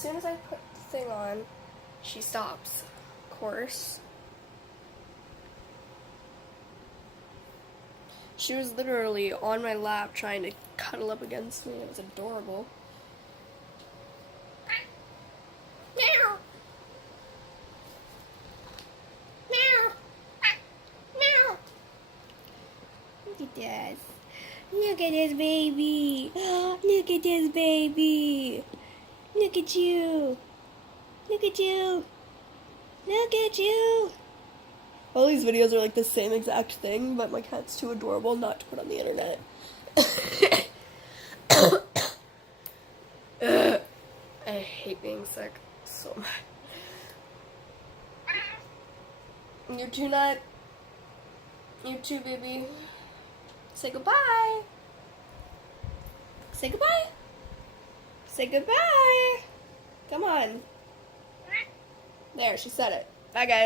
soon as I put the thing on, she stops, of course. She was literally on my lap trying to cuddle up against me. It was adorable. Meow. Meow. Meow. Look at this. Look at this baby. Look at this baby. Look at you. Look at you. Look at you. All these videos are like the same exact thing, but my cat's too adorable not to put on the internet. I hate being sick so much. You too, Nut. You too, baby. Say goodbye. Say goodbye. Say goodbye. Come on. There, she said it. Bye, guys.